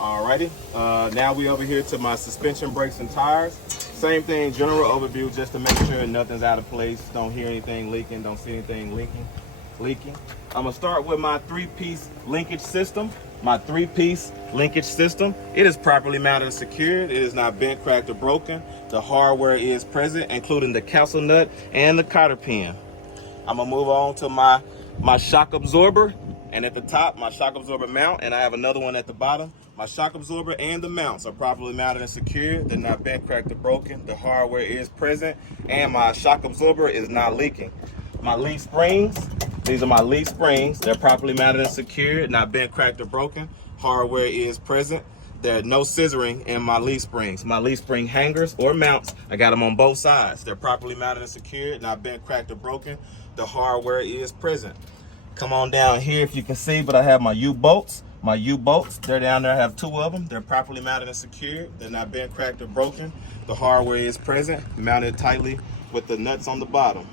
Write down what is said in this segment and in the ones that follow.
Alrighty, now we over here to my suspension, brakes, and tires. Same thing, general overview, just to make sure nothing's out of place. Don't hear anything leaking, don't see anything leaking. I'm gonna start with my three-piece linkage system. My three-piece linkage system, it is properly mounted and secured. It is not bent, cracked, or broken. The hardware is present, including the castle nut and the cotter pin. I'm gonna move on to my shock absorber, and at the top, my shock absorber mount, and I have another one at the bottom. My shock absorber and the mounts are properly mounted and secured. They're not bent, cracked, or broken. The hardware is present, and my shock absorber is not leaking. My leaf springs, these are my leaf springs. They're properly mounted and secured, not bent, cracked, or broken. Hardware is present. There's no scissoring in my leaf springs. My leaf spring hangers or mounts, I got them on both sides. They're properly mounted and secured, not bent, cracked, or broken. The hardware is present. Come on down here if you can see, but I have my U-bolts. My U-bolts, they're down there. I have two of them. They're properly mounted and secured. They're not bent, cracked, or broken. The hardware is present, mounted tightly with the nuts on the bottom.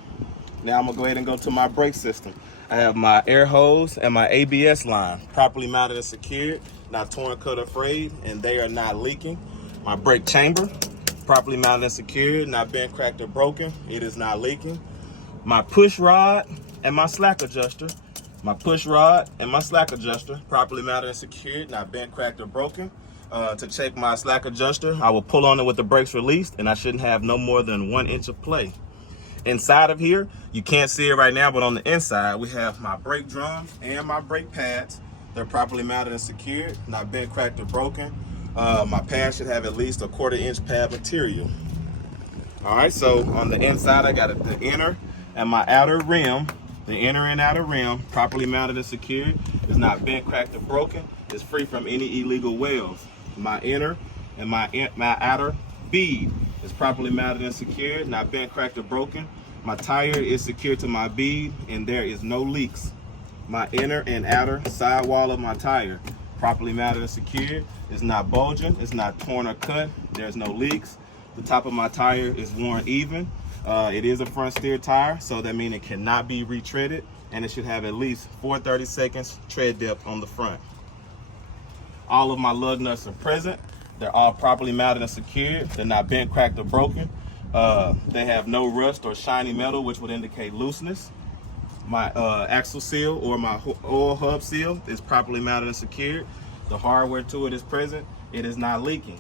Now I'm gonna go ahead and go to my brake system. I have my air hose and my ABS line, properly mounted and secured, not torn, cut, or frayed, and they are not leaking. My brake chamber, properly mounted and secured, not bent, cracked, or broken. It is not leaking. My push rod and my slack adjuster. My push rod and my slack adjuster, properly mounted and secured, not bent, cracked, or broken. To check my slack adjuster, I will pull on it with the brakes released, and I shouldn't have no more than 1 inch of play. Inside of here, you can't see it right now, but on the inside, we have my brake drums and my brake pads. They're properly mounted and secured, not bent, cracked, or broken. My pads should have at least a 1/4 inch pad material. All right, so on the inside, I got the inner and my outer rim. The inner and outer rim, properly mounted and secured, is not bent, cracked, or broken. It's free from any illegal welds. My inner and my outer bead is properly mounted and secured, not bent, cracked, or broken. My tire is secured to my bead, and there is no leaks. My inner and outer sidewall of my tire, properly mounted and secured, is not bulging, it's not torn or cut, there's no leaks. The top of my tire is worn even. It is a front steer tire, so that means it cannot be retreaded, and it should have at least 4/30 seconds tread depth on the front. All of my lug nuts are present. They're all properly mounted and secured. They're not bent, cracked, or broken. They have no rust or shiny metal, which would indicate looseness. My axle seal or my oil hub seal is properly mounted and secured. The hardware to it is present. It is not leaking.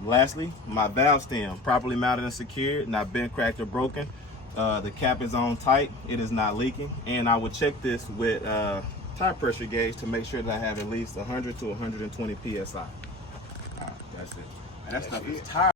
Lastly, my valve stem, properly mounted and secured, not bent, cracked, or broken. The cap is on tight. It is not leaking. And I would check this with tire pressure gauge to make sure that I have at least 100 to 120 PSI. All right, that's it. And that stuff is tired.